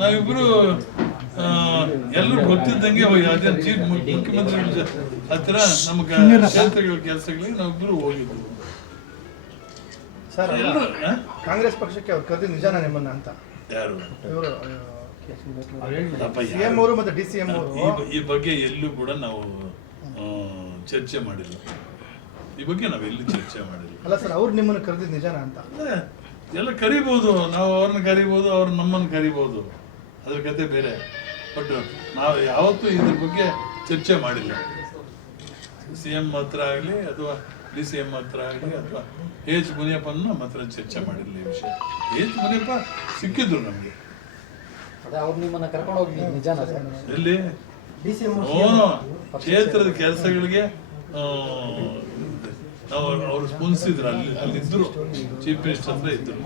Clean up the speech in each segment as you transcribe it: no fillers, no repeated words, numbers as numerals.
ನಾವಿಬ್ರು ಎಲ್ಲರೂ ಗೊತ್ತಿದ್ದಂಗೆ ಅದೇ ಚೀಫ್ ಮುಖ್ಯಮಂತ್ರಿಗಳ ಹತ್ತಿರ ನಮ್ಗೆ ಕ್ಷೇತ್ರಗಳ ಕೆಲಸಗಳಿಗೆ ನಾವಿಬ್ರು ಹೋಗಿದ್ವು. ಸರ್ ಕಾಂಗ್ರೆಸ್ ಪಕ್ಷಕ್ಕೆ ಅವ್ರು ಕರೆದು ನಿಜಾನ ನಿಮ್ಮನ್ನ ಅಂತ ಯಾರು ಇವರು ಸಿಎಂ ಅವರು ಮತ್ತೆ DCM ಅವರು ಈ ಬಗ್ಗೆ ಎಲ್ಲೂ ಕೂಡ ನಾವು ಚರ್ಚೆ ಮಾಡಿಲ್ಲ. ಈ ಬಗ್ಗೆ ನಾವೆಲ್ಲೂ ಚರ್ಚೆ ಮಾಡಿಲ್ಲ. ಅಲ್ಲ ಸರ್ ಅವ್ರು ನಿಮ್ಮನ್ನು ಕರೆದಿದ್ದು ನಿಜಾನ ಅಂತ ಎಲ್ಲ ಕರಿಬೋದು, ನಾವು ಅವ್ರನ್ನ ಕರಿಬೋದು, ಅವ್ರು ನಮ್ಮನ್ನು ಕರಿಬೋದು, ಅದ್ರ ಕತೆ ಬೇರೆ. ಬಟ್ ನಾವು ಯಾವತ್ತೂ ಇದ್ರ ಬಗ್ಗೆ ಚರ್ಚೆ ಮಾಡಿಲ್ಲ. CM ಹತ್ರ ಆಗಲಿ ಅಥವಾ DCM ಹತ್ರ ಆಗಲಿ ಅಥವಾ H ಮುನಿಯಪ್ಪನ ನಮ್ಮ ಹತ್ರ ಚರ್ಚೆ ಮಾಡಿಲ್ಲ ಈ ವಿಷಯ. H ಮುನಿಯಪ್ಪ ಸಿಕ್ಕಿದ್ರು ನಮಗೆ. ಎಲ್ಲಿ ಕ್ಷೇತ್ರದ ಕೆಲಸಗಳಿಗೆ ಅವ್ರು ಸ್ಪಂದಿಸಿದ್ರು. ಅಲ್ಲಿದ್ರು ಚೀಫ್ ಮಿನಿಸ್ಟರ್ ಹತ್ರ ಇದ್ರು.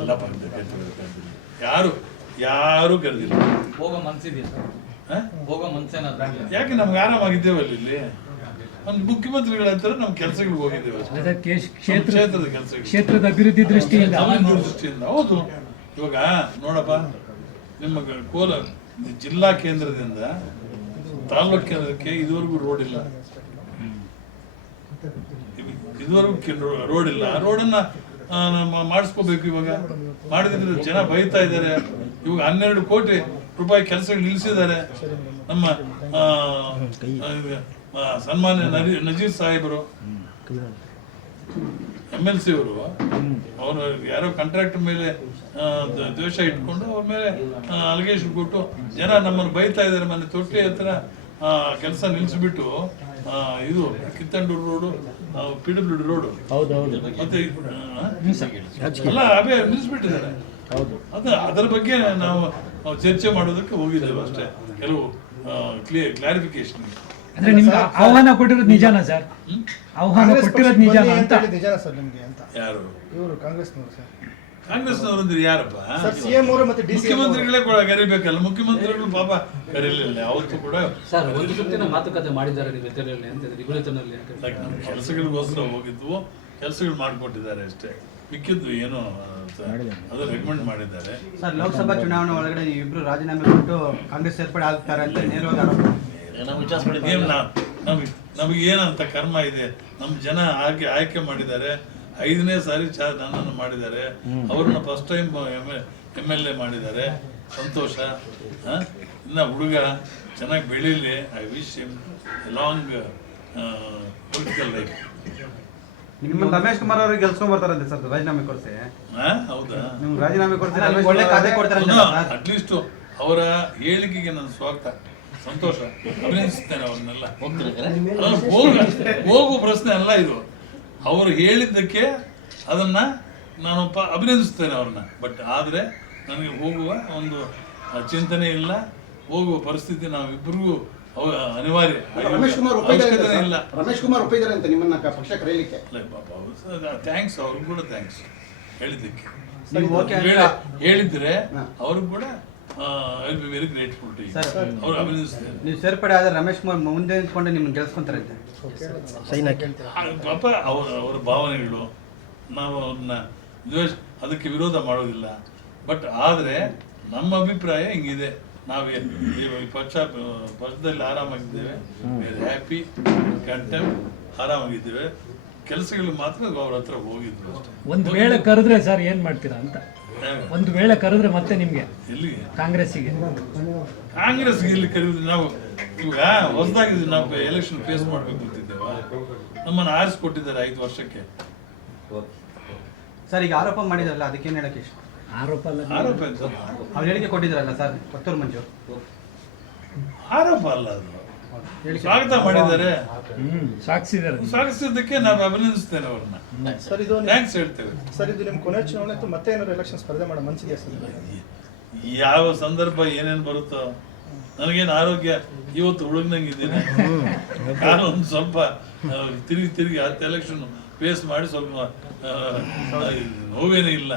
ಇಲ್ಲಪ್ಪ ಯಾರು ಕರೆದಿಲ್ಲ. ಯಾಕೆ ನಮ್ಗೆ ಆರಾಮಾಗಿದ್ದೇವಲ್ಲ ಇಲ್ಲಿ. ಒಂದು ಮುಖ್ಯಮಂತ್ರಿಗಳ ಹತ್ರ ನಮ್ಮ ಕೆಲಸಗಳಿಗೆ ಹೋಗಿದ್ದೇವೆ. ಕ್ಷೇತ್ರದ ಕೆಲಸ, ಕ್ಷೇತ್ರದ ಅಭಿವೃದ್ಧಿ ದೃಷ್ಟಿಯಿಂದ ಹೌದು. ಇವಾಗ ನೋಡಪ್ಪ, ನಿಮ್ಮ ಕೋಲಾರ ಜಿಲ್ಲಾ ಕೇಂದ್ರದಿಂದ ತಾಲೂಕು ಕೇಂದ್ರಕ್ಕೆ ಇದುವರೆಗೂ ರೋಡ್ ಇಲ್ಲ. ಇದುವರೆಗೂ ರೋಡ್ ಇಲ್ಲ. ಆ ರೋಡನ್ನ ಮಾಡಿಸ್ಕೋಬೇಕು. ಇವಾಗ ಮಾಡಿದ್ರೆ ಜನ ಬೈತಾ ಇದ್ದಾರೆ. ಇವಾಗ 12 ಕೋಟಿ ರೂಪಾಯಿ ಕೆಲಸಗಳು ನಿಲ್ಲಿಸಿದ್ದಾರೆ. ನಮ್ಮ ಸನ್ಮಾನ್ಯ ನಜೀರ್ ಸಾಹೇಬರು MLC ಅವರು ಯಾರೋ ಕಾಂಟ್ರಾಕ್ಟ್ ಮೇಲೆ ದ್ವೇಷ ಇಟ್ಕೊಂಡು ಅವ್ರ ಮೇಲೆ ಅಲಿಗೇಷನ್ ಕೊಟ್ಟು ಜನ ನಮ್ಮನ್ನು ಬೈತಾ ಇದ್ದಾರೆ. ಮೊನ್ನೆ ತೊಟ್ಟಿ ಹತ್ರ ಕೆಲಸ ನಿಲ್ಲಿಸ್ಬಿಟ್ಟು ಇದು ಕಿತ್ತಂಡೂರು ರೋಡು, PWD ರೋಡು ಮತ್ತೆ ಎಲ್ಲ ಅವೇ ನಿಲ್ಲಿಸ್ಬಿಟ್ಟಿದ್ದಾರೆ. ಅದರ ಬಗ್ಗೆ ನಾವು ಚರ್ಚೆ ಮಾಡೋದಕ್ಕೆ ಹೋಗಿದ್ದೇವೆ ಅಷ್ಟೇ. ಕೆಲವು ಕ್ಲಾರಿಫಿಕೇಶನ್. ಅಂದ್ರೆ ನಿಮ್ಗೆ ಆಹ್ವಾನ ಕೊಟ್ಟಿರೋದು ನಿಜಾನ ಸರ್? ಆಹ್ವಾನ ಕೊಟ್ಟಿರೋದು ನಿಜಾನ ಅಂತ ನಿಜಾನ ಸರ್ ನಿಮ್ಗೆ ಅಂತ? ಯಾರು? ಇವರು ಕಾಂಗ್ರೆಸ್ನವರು ಸರ್. ಕಾಂಗ್ರೆಸ್ನವರು ಅಂದ್ರೆ ಯಾರಪ್ಪ? CM ಅವರು ಮತ್ತೆ ಮುಖ್ಯಮಂತ್ರಿಗಳೇ ಕೂಡ ಕರಿಬೇಕಲ್ಲ. ಮುಖ್ಯಮಂತ್ರಿಗಳು ಪಾಪ ಕರೀಲಿಲ್ಲ ಯಾವತ್ತೂ ಕೂಡ. ಮಾತುಕತೆ ಮಾಡಿದ್ದಾರೆ ಕೆಲಸಗಳಿಗೋಸ್ಕರ ಹೋಗಿದ್ವು, ಕೆಲಸಗಳು ಮಾಡಿಕೊಟ್ಟಿದ್ದಾರೆ ಅಷ್ಟೇ. ಮಿಕ್ಕಿದ್ದು ಏನೋ ಅದು ರೆಕಮೆಂಡ್ ಮಾಡಿದ್ದಾರೆ. ಸರ್, ಲೋಕಸಭಾ ಚುನಾವಣೆ ಒಳಗಡೆ ಇಬ್ರು ರಾಜೀನಾಮೆ ಕೊಟ್ಟು ಕಾಂಗ್ರೆಸ್ ಸೇರ್ಪಡೆ ಆಗ್ತಾರೆ ಅಂತ ನೇರವಾಗಿ ಆರೋಪ. ನಮಗೆ ಏನಂತ ಕರ್ಮ ಇದೆ? ನಮ್ಮ ಜನ ಆಯ್ಕೆ ಮಾಡಿದ್ದಾರೆ. 5ನೇ ಸಾರಿ ನನ್ನನ್ನು ಮಾಡಿದ್ದಾರೆ. ಅವ್ರನ್ನ ಫಸ್ಟ್ ಟೈಮ್ MLA ಮಾಡಿದ್ದಾರೆ. ಸಂತೋಷ. ಇನ್ನ ಹುಡುಗ ಚೆನ್ನಾಗಿ ಬೆಳೀಲಿ. I wish him long political life. ನಿಮ್ಮ ರಮೇಶ್ ಕುಮಾರ್ ಅವ್ರಿಗೆ ಗೆಲ್ಸ್ಕೊಂಡ್ ಬರ್ತಾರಂತೆ ಸರ್ ರಾಜೀನಾಮೆ ಕೊಡ್ಸಿ. ಹೌದಾ? ನಿಮ್ಗೆ ರಾಜೀನಾಮೆ ಕೊಡ್ತಾರೆ, ಒಳ್ಳೆ ಖಾತೆ ಕೊಡ್ತಾರೆ. ಅಟ್ಲೀಸ್ಟ್ ಅವರ ಹೇಳಿಕೆಗೆ ನನ್ನ ಸ್ವಾಗತ, ಸಂತೋಷ, ಅಭಿನಂದಿಸ್ತೇನೆ ಅವ್ರನ್ನೆಲ್ಲ. ಹೋಗುವ ಪ್ರಶ್ನೆ ಅಲ್ಲ ಇದು. ಅವರು ಹೇಳಿದ್ದಕ್ಕೆ ಅದನ್ನ ನಾನು ಅಭಿನಂದಿಸ್ತೇನೆ ಅವ್ರನ್ನ. ಬಟ್ ಆದ್ರೆ ನನಗೆ ಹೋಗುವ ಒಂದು ಚಿಂತನೆ ಇಲ್ಲ, ಹೋಗುವ ಪರಿಸ್ಥಿತಿ ನಾವಿಬ್ಬರಿಗೂ ಅನಿವಾರ್ಯ. ರಮೇಶ್ ಕುಮಾರ್ ಒಪ್ಪಿದ್ದಾರೆ ಅಂತ ನಿಮ್ಮನ್ನ ಪಕ್ಷ ಕರೆಯಲಿಕ್ಕೆ. ಥ್ಯಾಂಕ್ಸ್, ಅವ್ರಿಗೂ ಕೂಡ ಥ್ಯಾಂಕ್ಸ್ ಹೇಳಿದ್ದಕ್ಕೆ. ಹೇಳಿದ್ರೆ ಅವ್ರಿಗೂ ಕೂಡ I will be very grateful to you. ಅವ್ರು ಅಭಿನಂದಿಸ್ತೇನೆ. ನೀವು ಸೇರ್ಪಡೆ ಆದ್ರೆ ರಮೇಶ್ ಕುಮಾರ್ ಮುಂದೆ ನಿಂತ್ಕೊಂಡು ನಿಮ್ಮನ್ನು ಗೆಲ್ಸ್ಕೊಂತಾರಂತೆ. ಪಾಪ ಅವರ ಭಾವನೆಗಳು, ನಾವು ಅವ್ರನ್ನ ಅದಕ್ಕೆ ವಿರೋಧ ಮಾಡೋದಿಲ್ಲ. ಬಟ್ ಆದರೆ ನಮ್ಮ ಅಭಿಪ್ರಾಯ ಹಿಂಗಿದೆ. ನಾವೇ ಪಕ್ಷದಲ್ಲಿ ಆರಾಮಾಗಿದ್ದೇವೆ, ಹ್ಯಾಪಿ, ಕಂಟೆಂಟ್, ಆರಾಮಾಗಿದ್ದೇವೆ. ಕೆಲಸಗಳು ಮಾತ್ರ ಅವ್ರ ಹತ್ರ ಹೋಗಿದ್ರು ಅಷ್ಟೇ. ಒಂದು ವೇಳೆ ಕರೆದ್ರೆ ಸರ್ ಏನ್ ಮಾಡ್ತೀರಾ ಅಂತ? ಒಂದು ವೇಳೆ ಕರೆದ್ರೆ ಮತ್ತೆ ನಿಮ್ಗೆ ಎಲ್ಲಿಗೆ? ಕಾಂಗ್ರೆಸ್ಸಿಗೆ ಇಲ್ಲಿ ಕರೆಯುವುದು. ನಾವು ಈಗ ಹೊಸದಾಗಿ ನಾವು ಎಲೆಕ್ಷನ್ ಫೇಸ್ ಮಾಡ್ಬೇಕು ಅಂತಿದ್ದೇವೆ. ನಮ್ಮನ್ನು ಆರಿಸ್ಕೊಟ್ಟಿದ್ದಾರೆ 5 ವರ್ಷಕ್ಕೆ. ಸರ್, ಈಗ ಆರೋಪ ಮಾಡಿದ್ರಲ್ಲ, ಅದಕ್ಕೇನು ಹೇಳಕ್ಕೆ ಇಷ್ಟ? ಆರೋಪ ಅವ್ರು ಹೇಳಿಕೆ ಕೊಟ್ಟಿದ್ರಲ್ಲ ಸರ್, ಪತ್ತೂರು ಮಂಜು. ಆರೋಪ ಅಲ್ಲ, ಅದು ಸ್ವಾಗತ ಮಾಡಿದ್ದಾರೆ, ಸ್ವಾಗತಿಸಿದ್ದಕ್ಕೆ ನಾವು ಅಭಿನಂದಿಸ್ತೇನೆ ಅವ್ರನ್ನ. ಸರ್, ಇದು ಥ್ಯಾಂಕ್ಸ್ ಹೇಳ್ತೇವೆ. ಸರ್, ಇದು ನಿಮ್ಮ ಕೊನೆ ಚುನಾವಣೆ ಅಥವಾ ಮತ್ತೆ ಏನಾದ್ರು ಎಲೆಕ್ಷನ್ ಸ್ಪರ್ಧೆ ಮಾಡೋ ಮನಸ್ಸಿದೆ ಸರ್? ಯಾವ ಸಂದರ್ಭ ಏನೇನು ಬರುತ್ತೋ. ನನಗೇನು ಆರೋಗ್ಯ ಇವತ್ತು ಹುಡುಗನಂಗಿದ್ದೀನಿ. ಒಂದು ಸ್ವಲ್ಪ ತಿರುಗಿ 10 ಎಲೆಕ್ಷನ್ ಫೇಸ್ ಮಾಡಿ ಸ್ವಲ್ಪ ನೋವೇನೇ ಇಲ್ಲ.